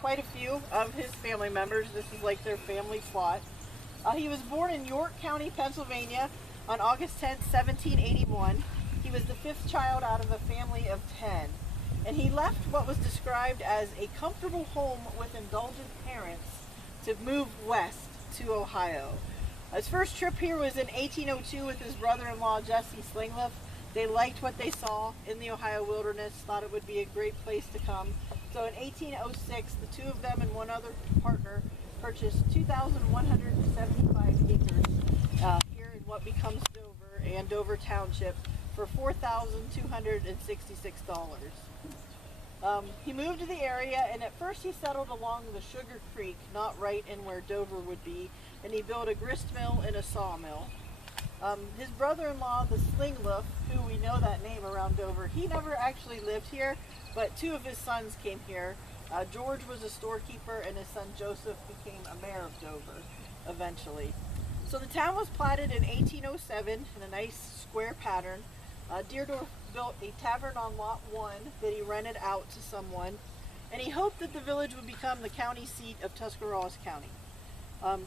quite a few of his family members. This is like their family plot. He was born in York County, Pennsylvania on August 10th, 1781. He was the fifth child out of a family of 10. And he left what was described as a comfortable home with indulgent parents to move west to Ohio. His first trip here was in 1802 with his brother-in-law Jesse Slingloff. They liked what they saw in the Ohio wilderness, thought it would be a great place to come. So in 1806, the two of them and one other partner purchased 2,175 acres here in what becomes Dover and Dover Township for $4,266. He moved to the area, and at first he settled along the Sugar Creek, not right in where Dover would be, and he built a grist mill and a sawmill. His brother-in-law, the Slingloff, who we know that name around Dover, he never actually lived here, but two of his sons came here. George was a storekeeper, and his son Joseph became a mayor of Dover eventually. So the town was platted in 1807 in a nice square pattern. Deardorff built a tavern on Lot 1 that he rented out to someone, and he hoped that the village would become the county seat of Tuscarawas County.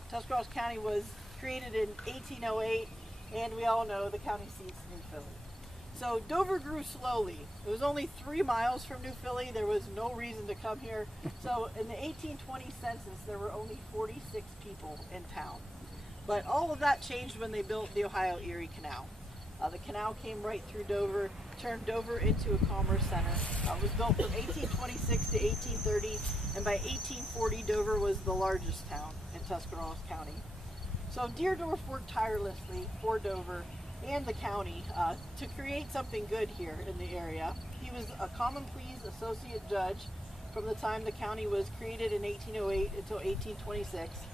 Tuscarawas County was created in 1808, and we all know the county seat's New Philly. So Dover grew slowly. It was only 3 miles from New Philly. There was no reason to come here. So in the 1820 census, there were only 46 people in town. But all of that changed when they built the Ohio Erie Canal. The canal came right through Dover, turned Dover into a commerce center. It was built from 1826 to 1830, and by 1840, Dover was the largest town in Tuscarawas County. So Deardorff worked tirelessly for Dover and the county to create something good here in the area. He was a common pleas associate judge from the time the county was created in 1808 until 1826.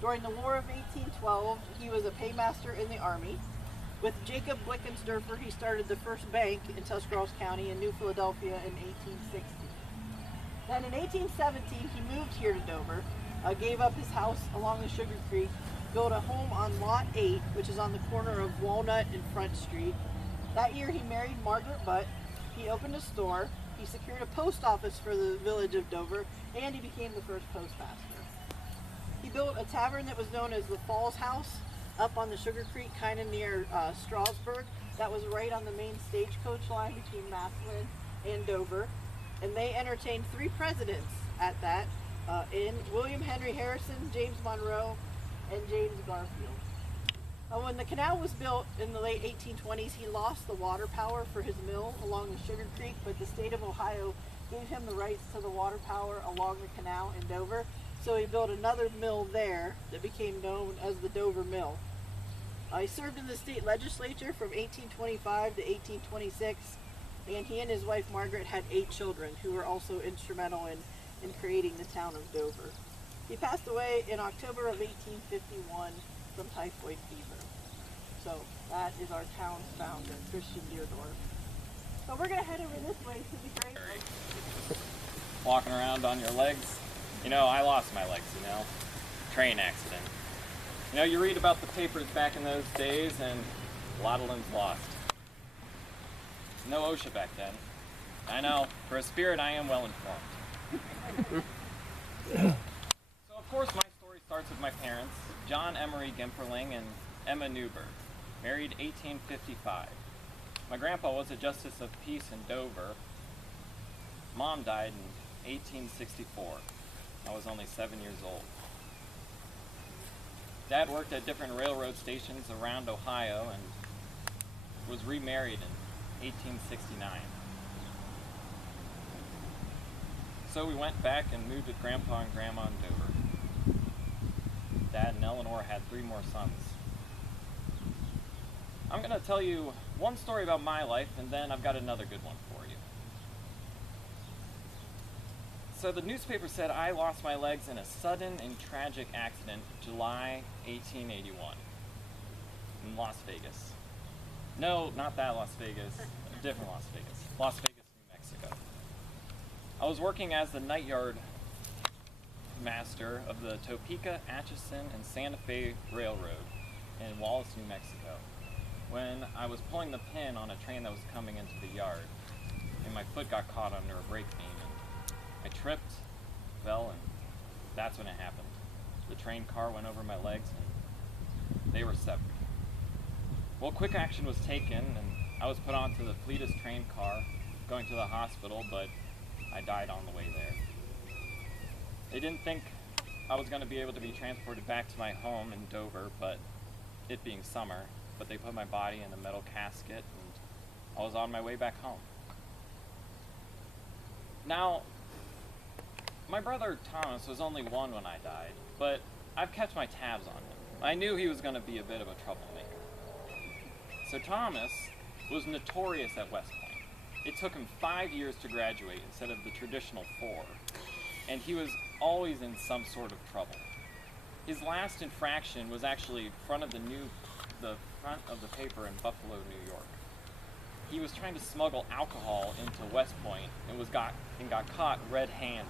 During the War of 1812, he was a paymaster in the Army. With Jacob Blickensderfer, he started the first bank in Tuscarawas County in New Philadelphia in 1860. Then in 1817, he moved here to Dover, gave up his house along the Sugar Creek, built a home on Lot 8, which is on the corner of Walnut and Front Street. That year he married Margaret Butt, he opened a store, he secured a post office for the village of Dover, and he became the first postmaster. He built a tavern that was known as the Falls House up on the Sugar Creek, kind of near Strasburg. That was right on the main stagecoach line between Massillon and Dover. And they entertained 3 presidents at that, in William Henry Harrison, James Monroe, and James Garfield. When the canal was built in the late 1820s, he lost the water power for his mill along the Sugar Creek, but the state of Ohio gave him the rights to the water power along the canal in Dover. So he built another mill there that became known as the Dover Mill. He served in the state legislature from 1825 to 1826, and he and his wife Margaret had 8 children who were also instrumental in creating the town of Dover. He passed away in October of 1851 from typhoid fever. So that is our town's founder, Christian Deardorff. So we're going to head over this way to the grave. Walking around on your legs. You know, I lost my legs, train accident. You read about the papers back in those days and a lot of limbs lost. No OSHA back then. I know, for a spirit I am well informed. So of course my story starts with my parents, John Emery Gimperling and Emma Newberg, married 1855. My grandpa was a justice of peace in Dover. Mom died in 1864. I was only 7 years old. Dad worked at different railroad stations around Ohio and was remarried in 1869. So we went back and moved with Grandpa and Grandma in Dover. Dad and Eleanor had 3 more sons. I'm going to tell you one story about my life, and then I've got another good one for you. So the newspaper said I lost my legs in a sudden and tragic accident July 1881 in Las Vegas. No, not that Las Vegas, a different Las Vegas. Las Vegas, New Mexico. I was working as the night yard master of the Topeka, Atchison, and Santa Fe Railroad in Wallace, New Mexico, when I was pulling the pin on a train that was coming into the yard, and my foot got caught under a brake beam, and I tripped, fell, and that's when it happened. The train car went over my legs, and they were severed. Well, quick action was taken, and I was put onto the fleetest train car going to the hospital, but I died on the way there. They didn't think I was going to be able to be transported back to my home in Dover, but it being summer, but they put my body in a metal casket, and I was on my way back home. Now, my brother Thomas was only 1 when I died, but I've kept my tabs on him. I knew he was going to be a bit of a troublemaker. So Thomas was notorious at West Point. It took him 5 years to graduate instead of the traditional 4, and he was always in some sort of trouble. His last infraction was actually front of the front of the paper in Buffalo, New York. He was trying to smuggle alcohol into West Point and got caught red-handed.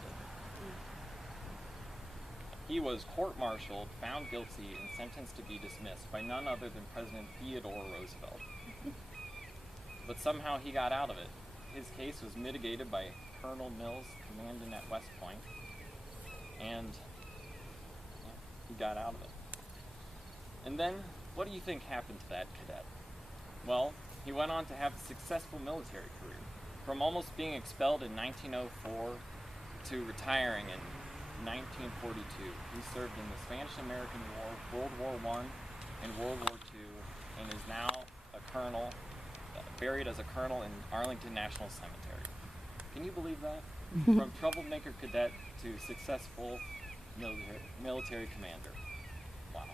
He was court-martialed, found guilty, and sentenced to be dismissed by none other than President Theodore Roosevelt. But somehow he got out of it. His case was mitigated by Colonel Mills, commandant at West Point, and he got out of it. And then, what do you think happened to that cadet? Well, he went on to have a successful military career. From almost being expelled in 1904 to retiring in 1942, he served in the Spanish-American War, World War I, and World War II, and is now a colonel, buried as a colonel in Arlington National Cemetery. Can you believe that? From troublemaker cadet to successful military commander. Wow.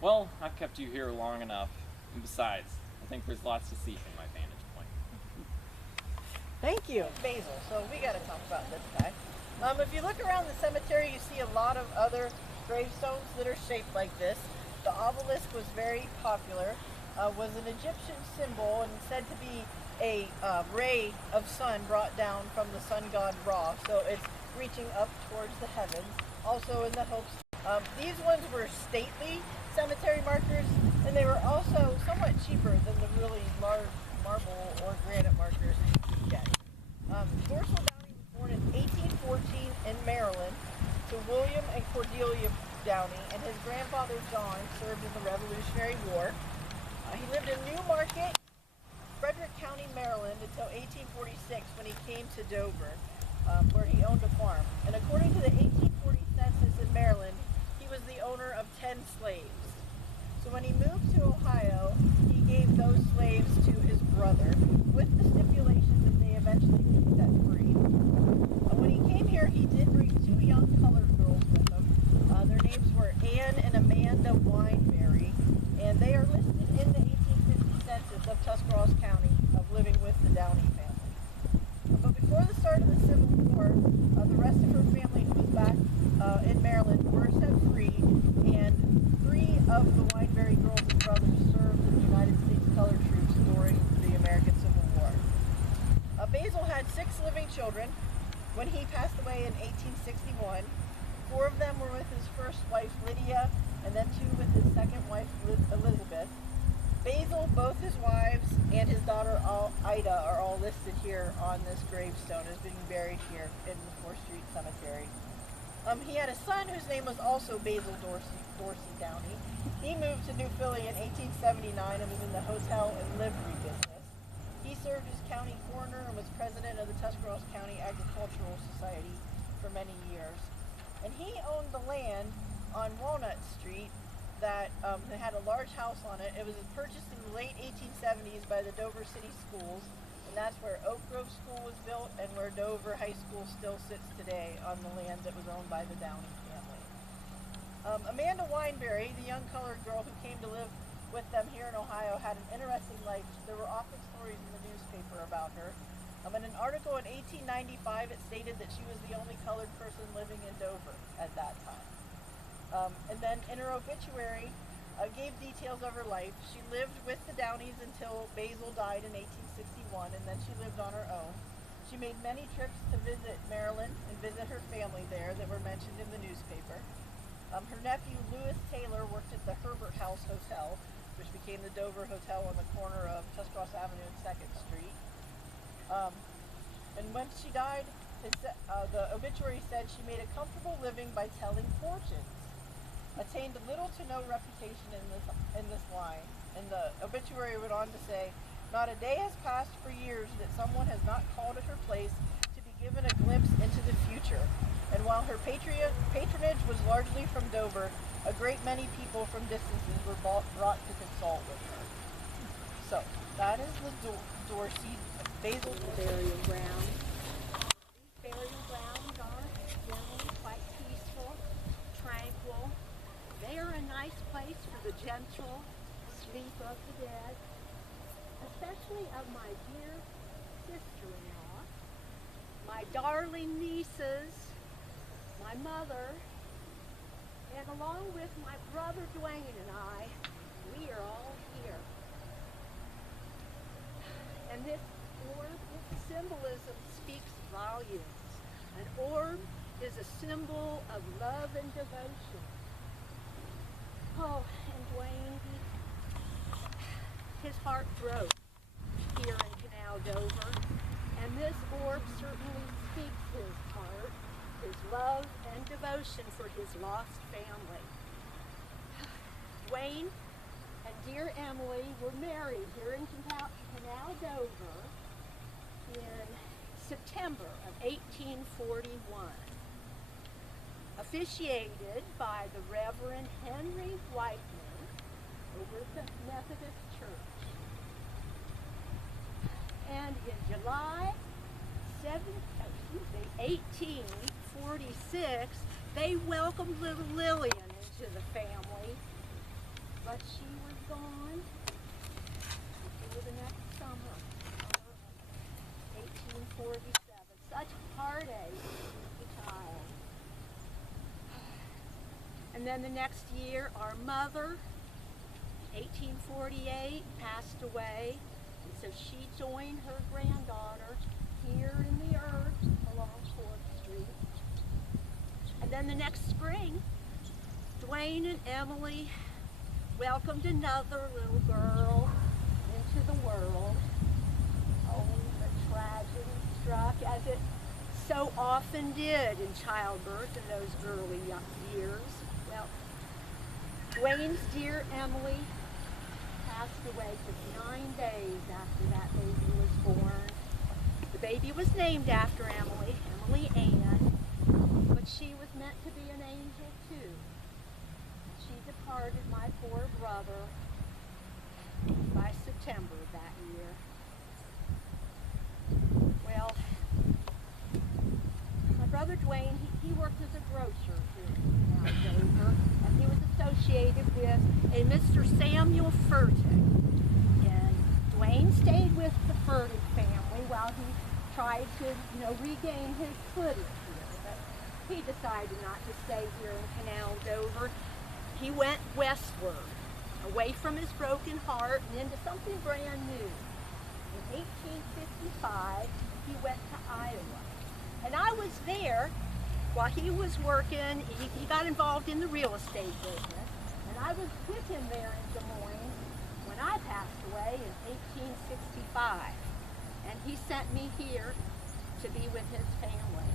Well, I've kept you here long enough, and besides, I think there's lots to see from my vantage point. Thank you. Basil, so we got to talk about this guy. If you look around the cemetery, you see a lot of other gravestones that are shaped like this. The obelisk was very popular, was an Egyptian symbol and said to be a ray of sun brought down from the sun god Ra. So it's reaching up towards the heavens. Also in the hopes, these ones were stately cemetery markers, and they were also somewhat cheaper than the really large marble or granite markers that you can get. Dorsal Downey was born in 1814 in Maryland to William and Cordelia Downey, and his grandfather John served in the Revolutionary War. He lived in Newmarket, Frederick County, Maryland until 1846 when he came to Dover, where he owned a farm. And according to the 1840 census in Maryland, he was the owner of 10 slaves. So when he moved to Ohio, he gave those slaves to his brother with the stipulation that they eventually be set free. When he came here, he did bring 2 young colored girls with him. Their names were Anne and Amanda Wineberry, and they are listed in the 1850 census of Tuscarawas County of living with the Downey family. But before the start of the Civil War, the rest of her family who was back in Maryland were set free, and 3 of the Wineberry girls and brothers served in the United States Colored Troops during the American Civil War. Basil had 6 living children. When he passed away in 1861, 4 of them were with his first wife Lydia, and then 2 with his second wife Elizabeth. Basil, both his wives, and his daughter Ida are all listed here on this gravestone as being buried here in the 4th Street Cemetery. He had a son whose name was also Basil Dorsey Downey. He moved to New Philly in 1879 and was in the hotel and livery business. He served as county coroner and was president of the Tuscarawas County Agricultural Society for many years. And he owned the land on Walnut Street that had a large house on it. It was purchased in the late 1870s by the Dover City Schools, and that's where Oak Grove School was built and where Dover High School still sits today on the land that was owned by the Downey family. Amanda Wineberry, the young colored girl who came to live with them here in Ohio, had an interesting life. There were often stories in the newspaper about her. In an article in 1895, it stated that she was the only colored person living in Dover at that time. And then in her obituary, gave details of her life. She lived with the Downeys until Basil died in 1861, and then she lived on her own. She made many trips to visit Maryland and visit her family there that were mentioned in the newspaper. Her nephew, Lewis Taylor, worked at the Herbert House Hotel, which became the Dover Hotel on the corner of Tuscarawas Avenue and 2nd Street. And when she died, The obituary said she made a comfortable living by telling fortunes, attained little to no reputation in this line. And the obituary went on to say, not a day has passed for years that someone has not called at her place to be given a glimpse into the future. And while her patronage was largely from Dover, a great many people from distances were brought to consult with her. So, that is the Dorsey Basil burial ground. These burial grounds are generally quite peaceful, tranquil. They are a nice place for the gentle sleep of the dead, especially of my dear sister-in-law, my darling nieces, my mother, and along with my brother Dwayne and I, we are all here. And this orb, its symbolism speaks volumes. An orb is a symbol of love and devotion. Oh, and Dwayne, his heart broke here in Canal Dover, and this orb certainly speaks his heart, his love and devotion for his lost family. Dwayne and dear Emily were married here in Canal Dover in September of 1841, officiated by the Reverend Henry Whiteman over at the Methodist Church. And in July 1846, they welcomed little Lillian into the family, but she was gone before the next summer of 1847. Such heartache for the child. And then the next year, our mother, 1848, passed away, and so she joined her granddaughter here in the earth along 4th Street. And then the next spring, Dwayne and Emily welcomed another little girl into the world. Oh, the tragedy struck, as it so often did in childbirth in those early years. Well, Dwayne's dear Emily passed away just 9 days after that baby was born. The baby was named after Emily, Emily Ann, but she was meant to be an angel too. She departed my poor brother by September of that year. Well, my brother Dwayne, he worked as a grocer here in Canal Dover, and he was associated with a Mr. Samuel Furtick. And Dwayne stayed with the Furtick family while he tried to, regain his footing here. But he decided not to stay here in Canal Dover. He went westward, away from his broken heart and into something brand new. In 1855, he went to Iowa. And I was there while he was working. He got involved in the real estate business. And I was with him there in Des Moines when I passed away in 1865. And he sent me here to be with his family.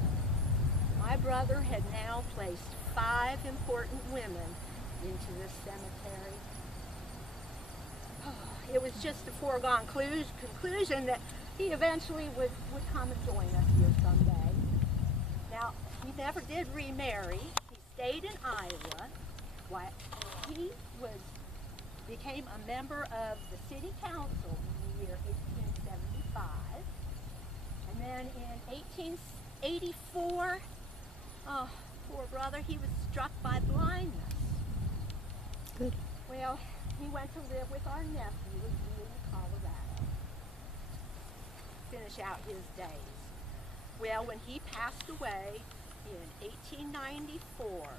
My brother had now placed 5 important women into this cemetery. It was just a foregone conclusion that he eventually would come and join us here someday. Now, he never did remarry. He stayed in Iowa. He became a member of the city council in the year 1875. And then in 1884, oh, poor brother, he was struck by blindness. Good. Well, he went to live with our nephew in Colorado, finish out his days. Well, when he passed away in 1894,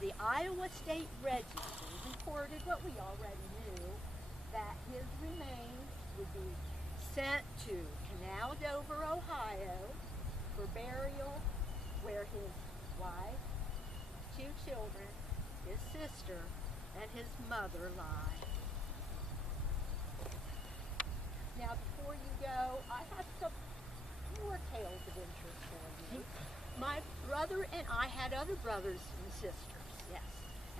the Iowa State Register reported what we already knew, that his remains would be sent to Canal Dover, Ohio, for burial, where his wife, 2 children, his sister, and his mother lie. Now, before you go, I have some more tales of interest for you. and I had other brothers and sisters, yes.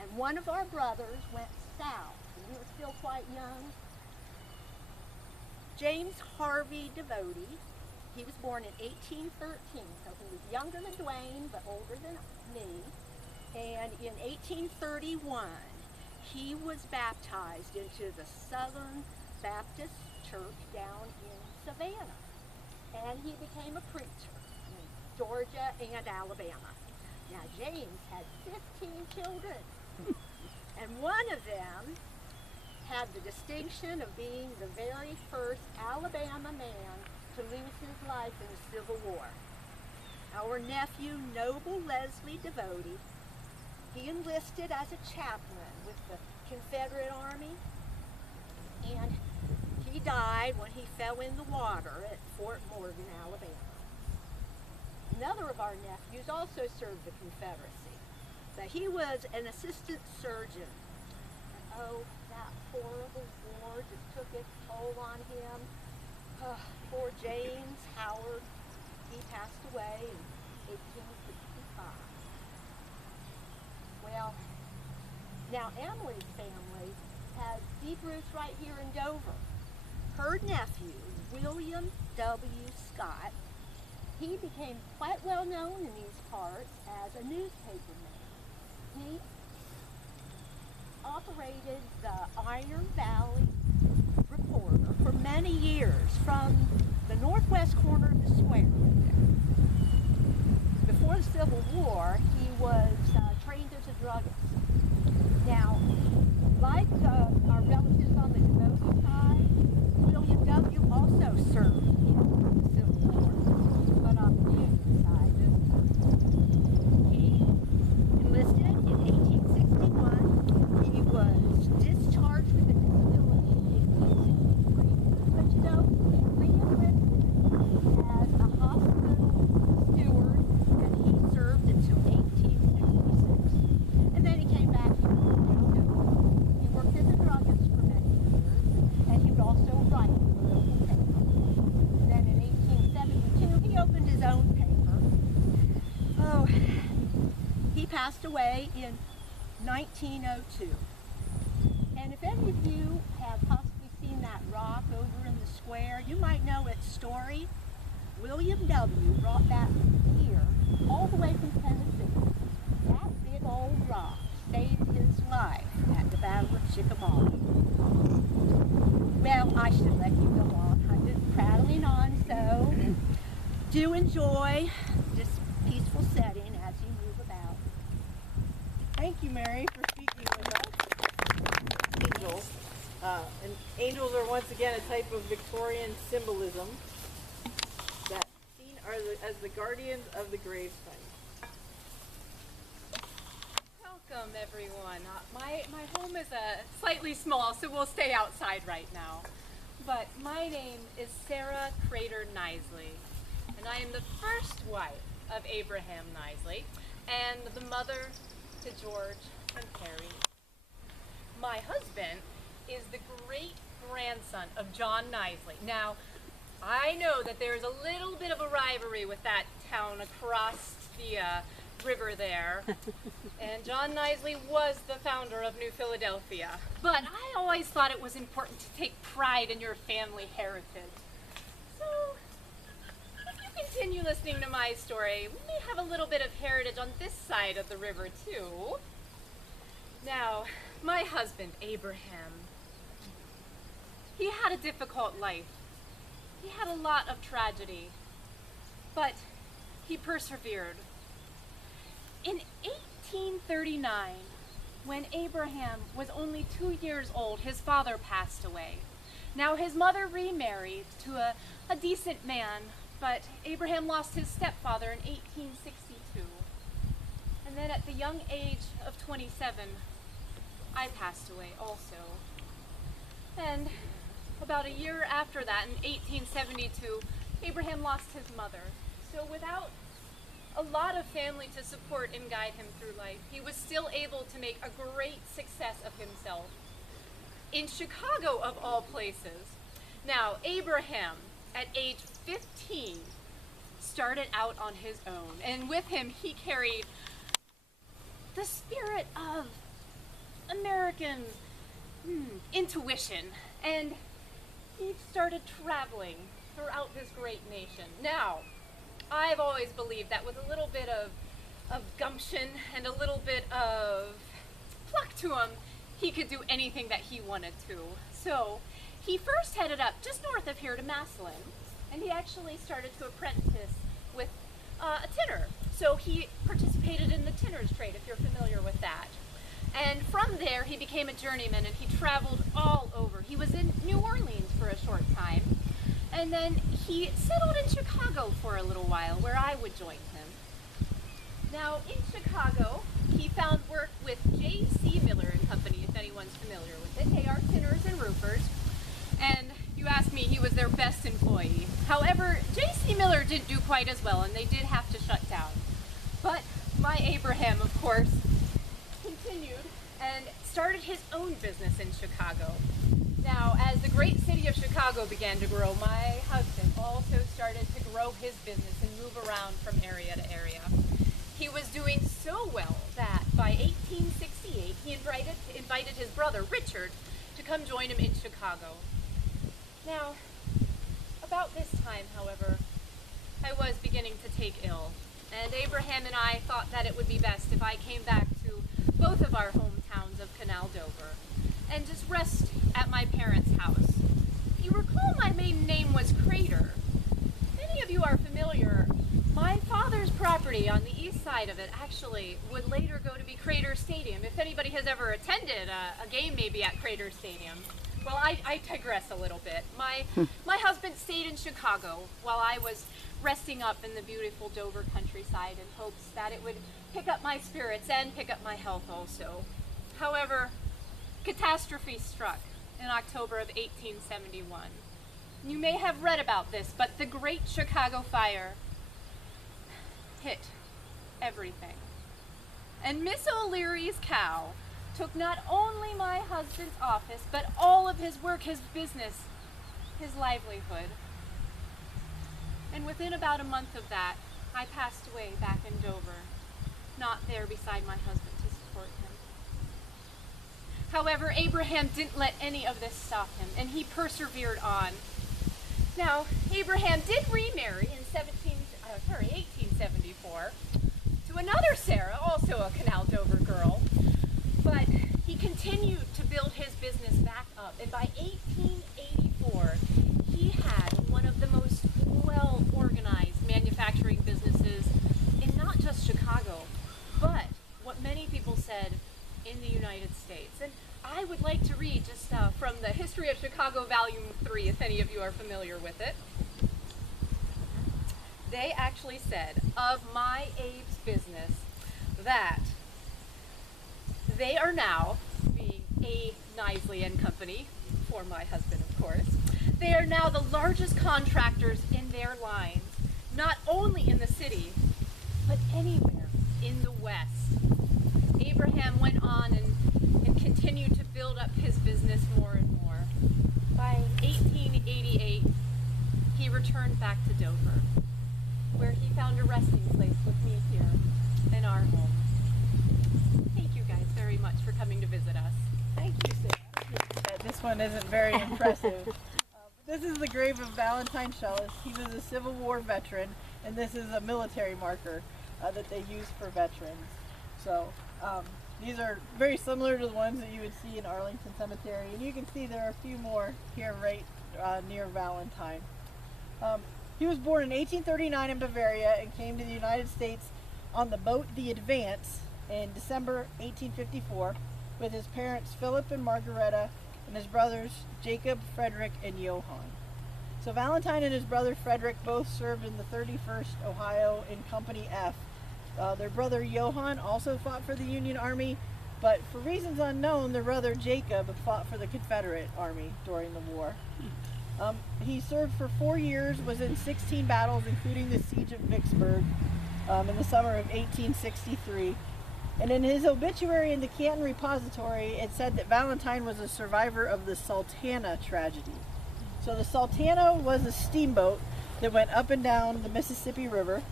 And one of our brothers went south. We were still quite young. James Harvey Devotee. He was born in 1813, so he was younger than Dwayne, but older than me. And in 1831, he was baptized into the Southern Baptist Church down in Savannah. And he became a preacher in Georgia and Alabama. Now, James had 15 children, and one of them had the distinction of being the very first Alabama man to lose his life in the Civil War. Our nephew, Noble Leslie Devotee, he enlisted as a chaplain with the Confederate Army, and he died when he fell in the water at Fort Morgan, Alabama. Another of our nephews also served the Confederacy, but he was an assistant surgeon. And oh, that horrible war just took its toll on him. Poor James Howard, he passed away in 1865. Well, now Emily's family has deep roots right here in Dover. Her nephew, William W. Scott, he became quite well known in these parts as a newspaper man. He operated the Iron Valley Reporter for many years from the northwest corner of the square there. Before the Civil War, he was trained as a druggist. Now, like our relatives on the Devotee side, William W. also served in the Civil War, but on the Union side this time. He enlisted in 1861. He was discharged with a disability in 1863, but you know, he re-enlisted as a hospital steward, and he served until 1866. And then he came back to he worked as a druggist for many years, and he would also write for the local paper. And then in 1872, he opened his own paper. Oh, he passed away in 1902. And if any of you have possibly seen that rock over in the square, you might know its story. William W. brought that here all the way from Tennessee. That big old rock saved his life at the Battle of Chickamauga. Well, I should let you go on. I'm just prattling on, so do enjoy this peaceful setting as you move about. Thank you, Mary, for speaking with us. Angels. And angels are once again a type of Victorian symbolism that seen as the guardians of the gravesite. Welcome, everyone. My home is slightly small, so we'll stay outside right now. But my name is Sarah Crater Knisley, and I am the first wife of Abraham Knisley and the mother to George and Perry. My husband is the great-grandson of John Knisley. Now, I know that there's a little bit of a rivalry with that town across the river there. And John Knisley was the founder of New Philadelphia. But I always thought it was important to take pride in your family heritage. So, if you continue listening to my story, we may have a little bit of heritage on this side of the river, too. Now, my husband, Abraham, he had a difficult life. He had a lot of tragedy, but he persevered. In 1839, when Abraham was only 2 years old, his father passed away. Now, his mother remarried to a decent man, but Abraham lost his stepfather in 1862. And then at the young age of 27, I passed away also. And about a year after that, in 1872, Abraham lost his mother. So without a lot of family to support and guide him through life, he was still able to make a great success of himself in Chicago, of all places. Now, Abraham, at age 15, started out on his own, and with him he carried the spirit of American intuition, and he started traveling throughout this great nation. Now, I've always believed that with a little bit of gumption and a little bit of pluck to him, he could do anything that he wanted to. So he first headed up just north of here to Massillon, and he actually started to apprentice with a tinner. So he participated in the tinner's trade, if you're familiar with that. And from there, he became a journeyman, and he traveled all over. He was in New Orleans for a short time, and then he settled in Chicago for a little while, where I would join him. Now, in Chicago, he found work with J.C. Miller and Company, if anyone's familiar with it. They are tinners and roofers, and you ask me, he was their best employee. However, J.C. Miller didn't do quite as well, and they did have to shut down. But my Abraham, of course, continued and started his own business in Chicago. Now, as the great city of Chicago began to grow, my husband also started to grow his business and move around from area to area. He was doing so well that by 1868, he invited his brother, Richard, to come join him in Chicago. Now, about this time, however, I was beginning to take ill, and Abraham and I thought that it would be best if I came back to both of our hometowns of Canal Dover and just rest at my parents' house. If you recall, my maiden name was Crater. Many of you are familiar. My father's property on the east side of it actually would later go to be Crater Stadium. If anybody has ever attended a game maybe at Crater Stadium. Well, I digress a little bit. My husband stayed in Chicago while I was resting up in the beautiful Dover countryside in hopes that it would pick up my spirits and pick up my health also. However, catastrophe struck in October of 1871. You may have read about this, but the Great Chicago Fire hit everything. And Miss O'Leary's cow took not only my husband's office, but all of his work, his business, his livelihood. And within about a month of that, I passed away back in Dover, not there beside my husband to support him. However, Abraham didn't let any of this stop him, and he persevered on. Now, Abraham did remarry in 1874 to another Sarah, also a Canal Dover girl, but he continued to build his business back up, and by 1884, he had one of the most well-organized manufacturing businesses in not just Chicago, but what many people said in the United States. And I would like to read just from the History of Chicago, Volume 3, if any of you are familiar with it. They actually said of my Abe's business that they are now, being A. Knisley and Company, for my husband of course, they are now the largest contractors in their lines, not only in the city, but anywhere in the West. Abraham went on and continued to build up his business more and more. By 1888, he returned back to Dover, where he found a resting place with me here in our home. Thank you guys very much for coming to visit us. Thank you, Sarah. This one isn't very impressive. This is the grave of Valentine Shellis. He was a Civil War veteran, and this is a military marker that they use for veterans. So these are very similar to the ones that you would see in Arlington Cemetery, and you can see there are a few more here right near Valentine. He was born in 1839 in Bavaria and came to the United States on the boat the Advance in December 1854 with his parents Philip and Margareta and his brothers Jacob, Frederick, and Johann. So Valentine and his brother Frederick both served in the 31st Ohio in Company F. Their brother Johann also fought for the Union Army, but for reasons unknown, their brother Jacob fought for the Confederate Army during the war. He served for 4 years, was in 16 battles, including the Siege of Vicksburg in the summer of 1863. And in his obituary in the Canton Repository, it said that Valentine was a survivor of the Sultana tragedy. So the Sultana was a steamboat that went up and down the Mississippi River.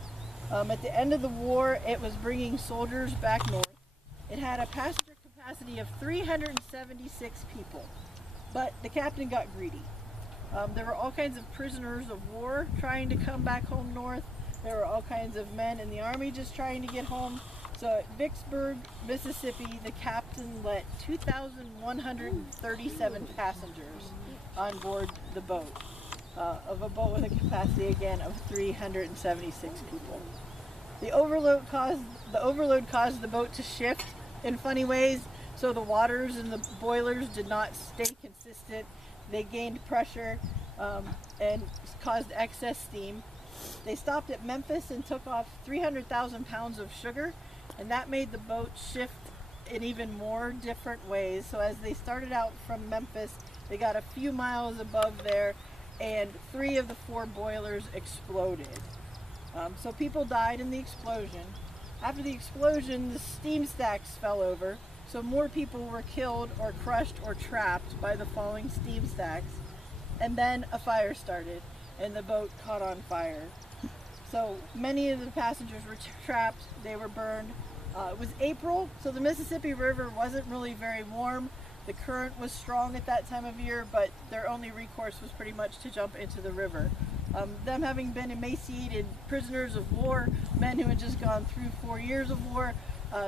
At the end of the war, it was bringing soldiers back north. It had a passenger capacity of 376 people, but the captain got greedy. There were all kinds of prisoners of war trying to come back home north. There were all kinds of men in the army just trying to get home. So at Vicksburg, Mississippi, the captain let 2,137 passengers on board the boat, of a boat with a capacity again of 376 people. The overload caused the boat to shift in funny ways, so the waters in the boilers did not stay consistent. They gained pressure and caused excess steam. They stopped at Memphis and took off 300,000 pounds of sugar, and that made the boat shift in even more different ways. So as they started out from Memphis, they got a few miles above there, and 3 of the 4 boilers exploded. So people died in the explosion. After the explosion, the steam stacks fell over, so more people were killed or crushed or trapped by the falling steam stacks. And then a fire started, and the boat caught on fire. So many of the passengers were trapped, they were burned. It was April, so the Mississippi River wasn't really very warm. The current was strong at that time of year, but their only recourse was pretty much to jump into the river. Them having been emaciated prisoners of war, men who had just gone through 4 years of war,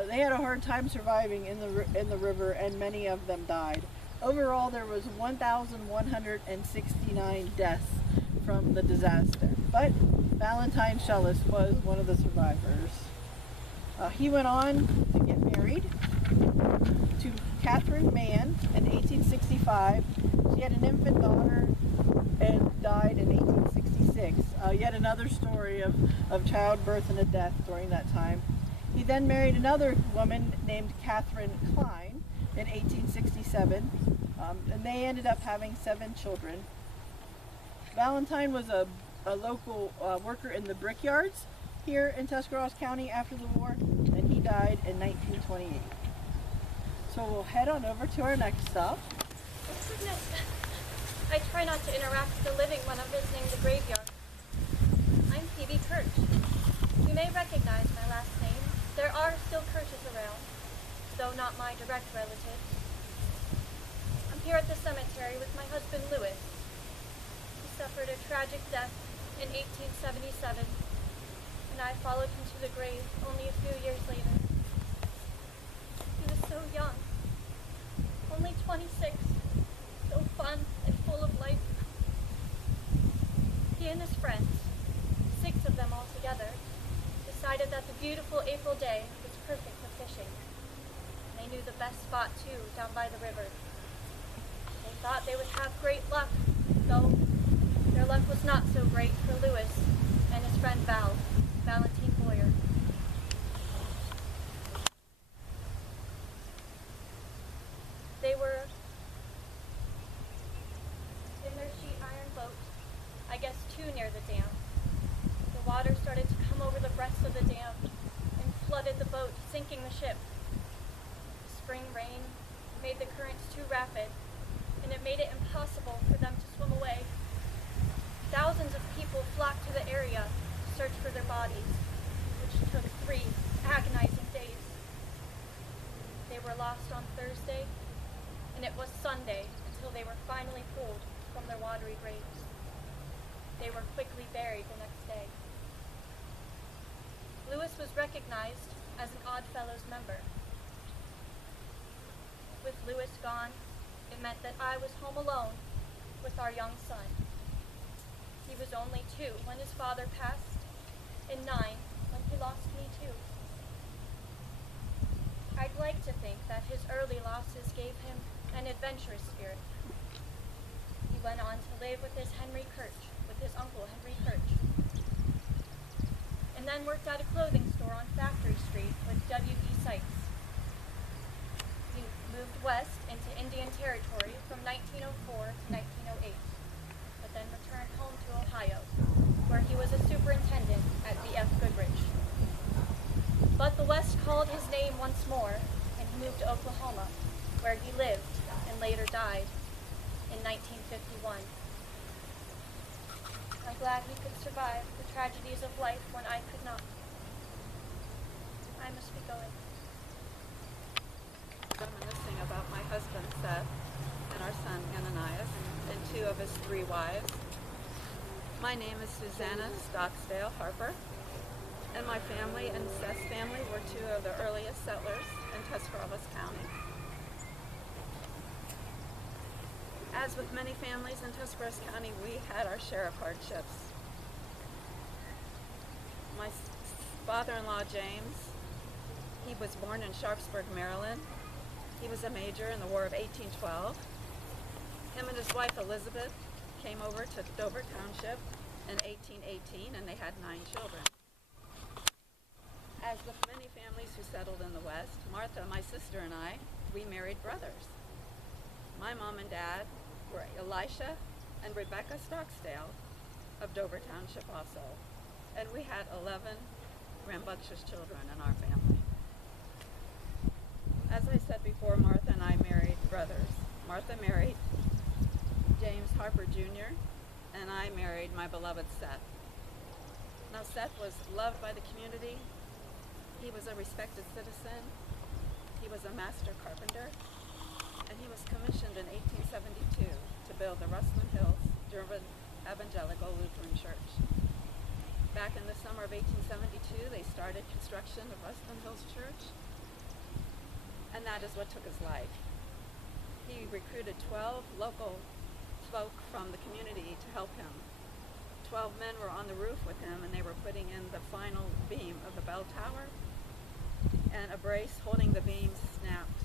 they had a hard time surviving in the river, and many of them died. Overall, there was 1,169 deaths from the disaster, but Valentine Shellis was one of the survivors. He went on to get married to Catherine Mann in 1865. She had an infant daughter and died in 1866. Yet another story of childbirth and a death during that time. He then married another woman named Catherine Klein in 1867, and they ended up having 7 children. Valentine was a local worker in the brickyards here in Tuscarawas County after the war, and he died in 1928. So we'll head on over to our next stop. Goodness. I try not to interact with the living when I'm visiting the graveyard. I'm Phoebe Kirch. You may recognize my last name. There are still Kirches around, though not my direct relatives. I'm here at the cemetery with my husband, Louis. He suffered a tragic death in 1877, and I followed him to the grave only a few years later. He was so young, only 26, so fun and full of life. He and his friends, 6 of them altogether, decided that the beautiful April day was perfect for fishing. They knew the best spot too, down by the river. They thought they would have great luck, though their luck was not so great for Louis and his friend Valentine Boyer. They were in their sheet iron boat, I guess too near the dam. The water started to come over the breast of the dam and flooded the boat, sinking the ship. The spring rain made the currents too rapid, and it made it impossible for them to swim away. Thousands of people flocked to the area to search for their bodies, which took 3 agonizing days. They were lost on Thursday, and it was Sunday until they were finally pulled from their watery graves. They were quickly buried the next day. Louis was recognized as an Oddfellows member. With Louis gone, it meant that I was home alone with our young son. He was only 2 when his father passed, and 9 when he lost me too. I'd like to think that his early losses gave him an adventurous spirit. He went on to live with his uncle Henry Kirch, and then worked at a clothing store on Factory Street with W.E. Sykes. He moved west into Indian Territory from 1904 to 1908, but then returned home to Ohio, where he was a superintendent at B.F. Goodrich. But the West called his name once more, and he moved to Oklahoma, where he lived and later died in 1951. I'm glad we could survive the tragedies of life when I could not. I must be going. Reminiscing about my husband Seth and our son Ananias and two of his three wives. My name is Susanna Stocksdale Harper, and my family and Seth's family were two of the earliest settlers in Tuscarawas County. As with many families in Tuscarawas County, we had our share of hardships. My father-in-law James, he was born in Sharpsburg, Maryland. He was a major in the War of 1812. Him and his wife Elizabeth came over to Dover Township in 1818, and they had 9 children. As with many families who settled in the West, Martha, my sister, and I, we married brothers. My mom and dad were Elisha and Rebecca Stocksdale of Dover Township also, and we had 11 rambunctious children in our family. As I said before, Martha and I married brothers. Martha married James Harper Jr., and I married my beloved Seth. Now, Seth was loved by the community. He was a respected citizen. He was a master carpenter, and he was commissioned in 1872 to build the Rustlin Hills German Evangelical Lutheran Church. Back in the summer of 1872, they started construction of Rustlin Hills Church, and that is what took his life. He recruited 12 local folk from the community to help him. 12 men were on the roof with him, and they were putting in the final beam of the bell tower, and a brace holding the beam snapped,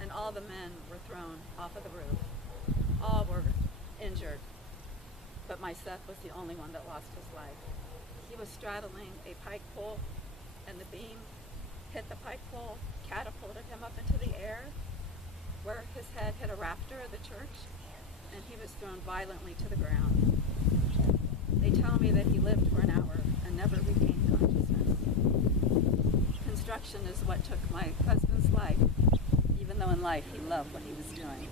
and all the men were thrown off of the roof. All were injured, but my Seth was the only one that lost his life. He was straddling a pike pole, and the beam hit the pike pole, catapulted him up into the air, where his head hit a rafter of the church, and he was thrown violently to the ground. They tell me that he lived for an hour and never regained consciousness. Construction is what took my husband's life, even though in life he loved what he was doing.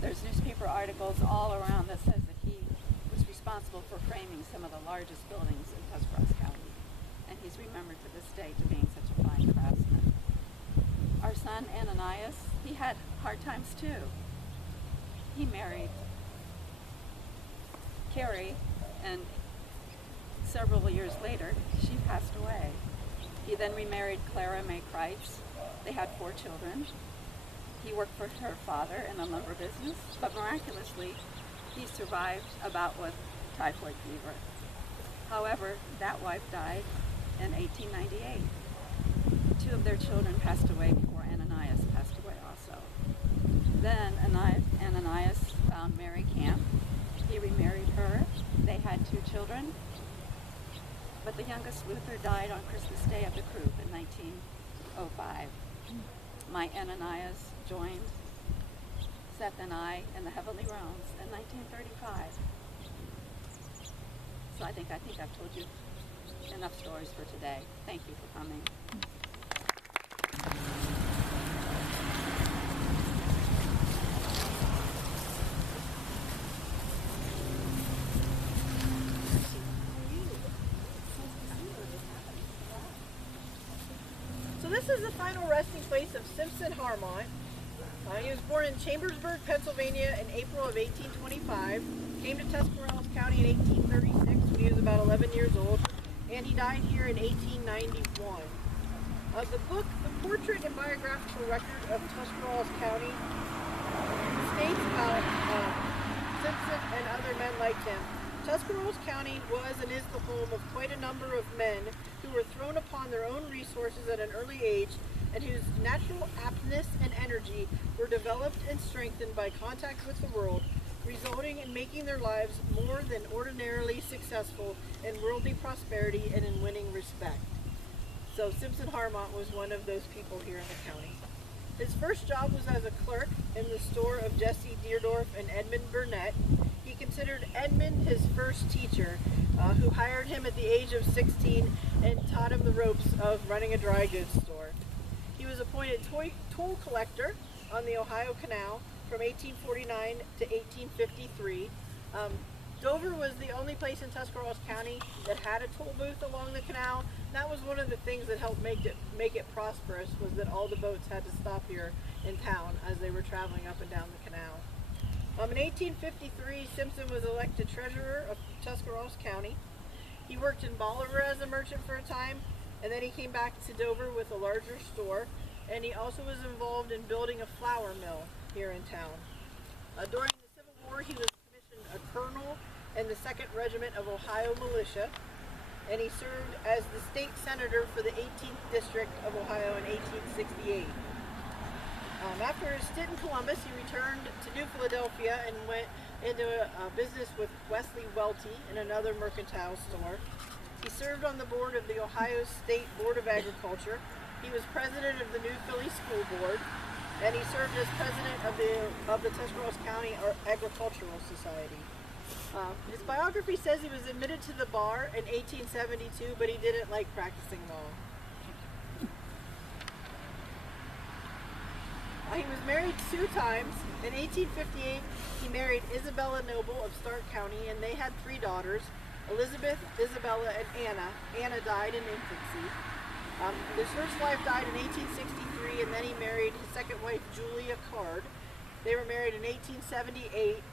There's newspaper articles all around that says that he was responsible for framing some of the largest buildings in Tuscarawas County, and he's remembered to this day to being such a fine craftsman. Our son Ananias, he had hard times too. He married Carrie, and several years later, she passed away. He then remarried Clara May Kreitz. They had 4 children. He worked for her father in a lumber business, but miraculously, he survived a bout with typhoid fever. However, that wife died in 1898. 2 of their children passed away before Ananias passed away also. Then Ananias found Mary Camp. He remarried her. They had 2 children, but the youngest Luther died on Christmas Day of the Croup in 1905. My Ananias joined Seth and I in the heavenly realms in 1935. So I think I've told you enough stories for today. Thank you for coming. So this is the final resting place of Simpson Harmont. He was born in Chambersburg, Pennsylvania in April of 1825. Came to Tuscarawas County in 1836 when he was about 11 years old, and he died here in 1891. The book, The Portrait and Biographical Record of Tuscarawas County, states about Simpson and other men like him. Tuscarawas County was and is the home of quite a number of men who were thrown upon their own resources at an early age and whose natural aptness and energy were developed and strengthened by contact with the world, resulting in making their lives more than ordinarily successful in worldly prosperity and in winning respect. So Simpson Harmont was one of those people here in the county. His first job was as a clerk in the store of Jesse Deardorff and Edmund Burnett. He considered Edmund his first teacher, who hired him at the age of 16 and taught him the ropes of running a dry goods store. He was appointed toll collector on the Ohio Canal from 1849 to 1853. Dover was the only place in Tuscarawas County that had a toll booth along the canal. That was one of the things that helped make it prosperous, was that all the boats had to stop here in town as they were traveling up and down the canal. In 1853, Simpson was elected treasurer of Tuscarawas County. He worked in Bolivar as a merchant for a time, and then he came back to Dover with a larger store, and he also was involved in building a flour mill here in town. During the Civil War, he was commissioned a colonel in the 2nd Regiment of Ohio Militia, and he served as the state senator for the 18th District of Ohio in 1868. After his stint in Columbus, he returned to New Philadelphia and went into a business with Wesley Welty in another mercantile store. He served on the board of the Ohio State Board of Agriculture. He was president of the New Philly School Board, and he served as president of the Tuscarawas County Agricultural Society. His biography says he was admitted to the bar in 1872, but he didn't like practicing law. He was married 2 times. In 1858, he married Isabella Noble of Stark County, and they had 3 daughters, Elizabeth, Isabella, and Anna. Anna died in infancy. His first wife died in 1863, and then he married his second wife, Julia Card. They were married in 1878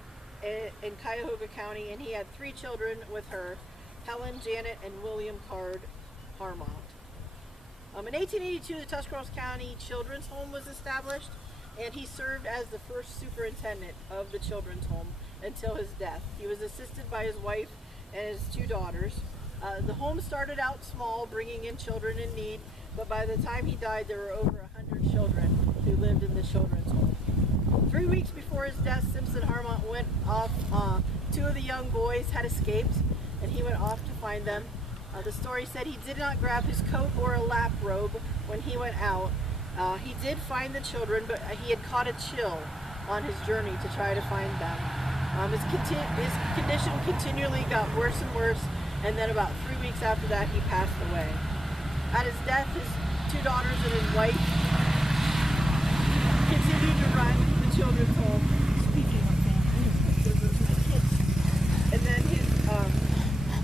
in Cuyahoga County, and he had 3 children with her, Helen, Janet, and William Card Harmont. In 1882, the Tuscarawas County Children's Home was established, and he served as the first superintendent of the children's home until his death. He was assisted by his wife and his 2 daughters. The home started out small, bringing in children in need, but by the time he died, there were over 100 children who lived in the children's home. 3 weeks before his death, Simpson Harmont went off. 2 of the young boys had escaped, and he went off to find them. The story said he did not grab his coat or a lap robe when he went out. He did find the children, but he had caught a chill on his journey to try to find them. His condition continually got worse and worse, and then about 3 weeks after that, he passed away. At his death, his 2 daughters and his wife continued to run the children's home. Speaking of family, and then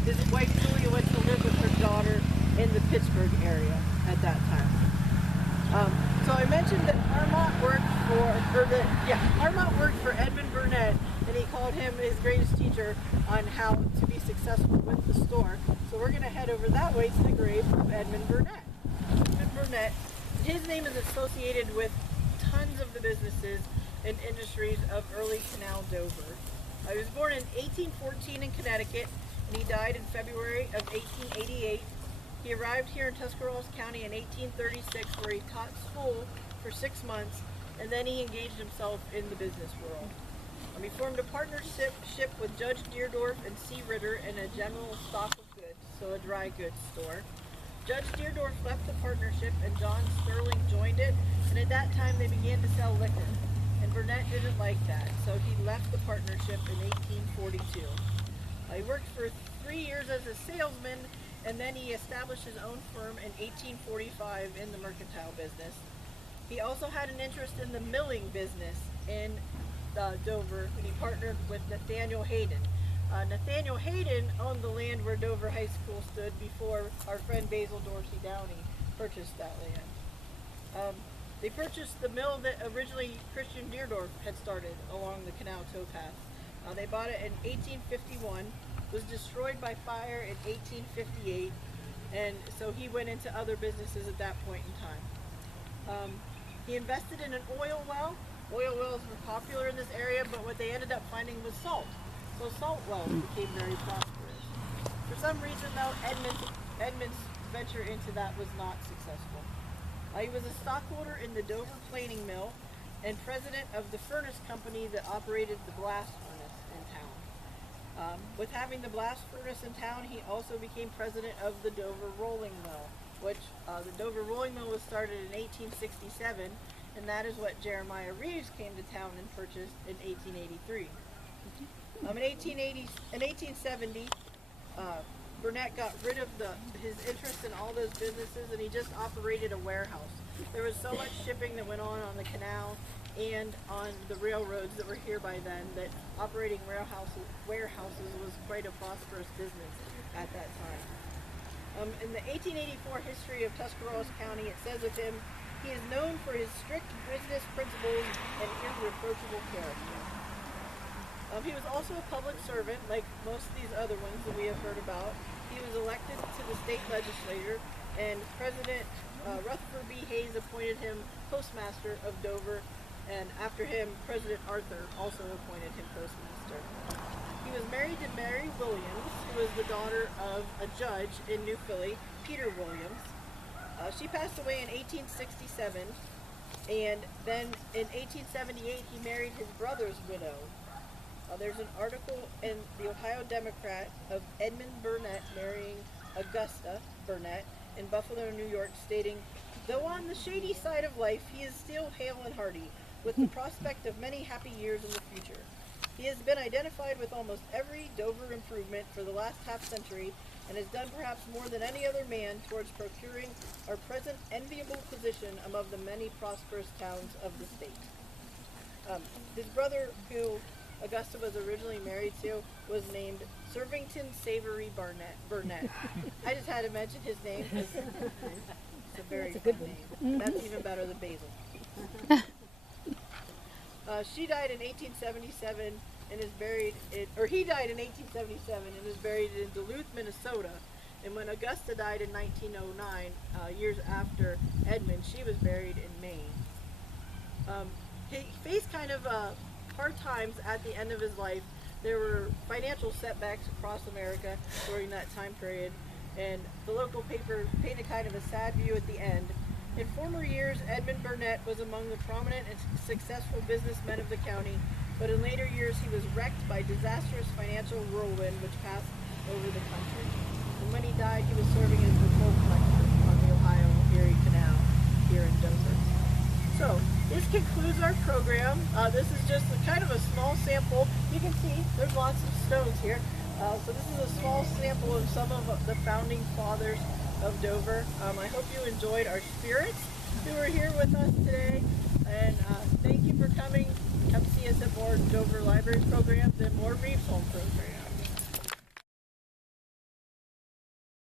his wife Julia went to live with her daughter in the Pittsburgh area at that time. So I mentioned that Harmont worked for Edmund Burnett, and he called him his greatest teacher on how to be successful with the store. So we're going to head over that way to the grave of Edmund Burnett. Edmund Burnett, his name is associated with tons of the businesses and industries of early canal Dover. He was born in 1814 in Connecticut, and he died in February of 1888. He arrived here in Tuscarawas County in 1836, where he taught school for 6 months, and then he engaged himself in the business world. He formed a partnership with Judge Deardorff and C. Ritter in a general stock of goods, so a dry goods store. Judge Deardorff left the partnership, and John Sterling joined it, and at that time they began to sell liquor. And Burnett didn't like that, so he left the partnership in 1842. He worked for 3 years as a salesman, and then he established his own firm in 1845 in the mercantile business. He also had an interest in the milling business in Dover, and he partnered with Nathaniel Hayden. Nathaniel Hayden owned the land where Dover High School stood before our friend Basil Dorsey Downey purchased that land. They purchased the mill that originally Christian Deardorff had started along the canal towpath. They bought it in 1851, was destroyed by fire in 1858, and so he went into other businesses at that point in time. He invested in an oil well. Oil wells were popular in this area, but what they ended up finding was salt. So salt wells became very prosperous. For some reason, though, Edmund's venture into that was not successful. He was a stockholder in the Dover planing mill and president of the furnace company that operated the blast furnace in town. With having the blast furnace in town, he also became president of the Dover rolling mill, which the Dover rolling mill was started in 1867, and that is what Jeremiah Reeves came to town and purchased in 1883. In 1870, Burnett got rid of his interest in all those businesses, and he just operated a warehouse. There was so much shipping that went on the canal and on the railroads that were here by then that operating warehouses was quite a prosperous business at that time. In the 1884 history of Tuscarawas County, it says of him, he is known for his strict business principles and irreproachable character. He was also a public servant, like most of these other ones that we have heard about. He was elected to the state legislature, and President Rutherford B. Hayes appointed him postmaster of Dover, and after him, President Arthur also appointed him postmaster. He was married to Mary Williams, who was the daughter of a judge in New Philly, Peter Williams. She passed away in 1867, and then in 1878 he married his brother's widow. There's an article in the Ohio Democrat of Edmund Burnett marrying Augusta Burnett in Buffalo, New York, stating, "Though on the shady side of life, he is still hale and hearty, with the prospect of many happy years in the future. He has been identified with almost every Dover improvement for the last half-century, and has done perhaps more than any other man towards procuring our present enviable position among the many prosperous towns of the state." His brother, who Augusta was originally married to, was named Servington Savory Burnett. I just had to mention his name because it's a very good name. That's even better than Basil. She died in 1877 and is buried in, or he died in 1877 and is buried in Duluth, Minnesota. And when Augusta died in 1909, years after Edmund, she was buried in Maine. He faced kind of hard times at the end of his life. There were financial setbacks across America during that time period, and the local paper painted kind of a sad view at the end. In former years, Edmund Burnett was among the prominent and successful businessmen of the county, but in later years he was wrecked by disastrous financial whirlwind which passed over the country. And when he died, he was serving as the toll collector on the Ohio Erie Canal here in Dover. So, this concludes our program. This is just kind of a small sample. You can see there's lots of stones here. So this is a small sample of some of the founding fathers of Dover. I hope you enjoyed our spirits who are here with us today. And thank you for coming. Come see us at more Dover Libraries programs and more Reeves Home programs.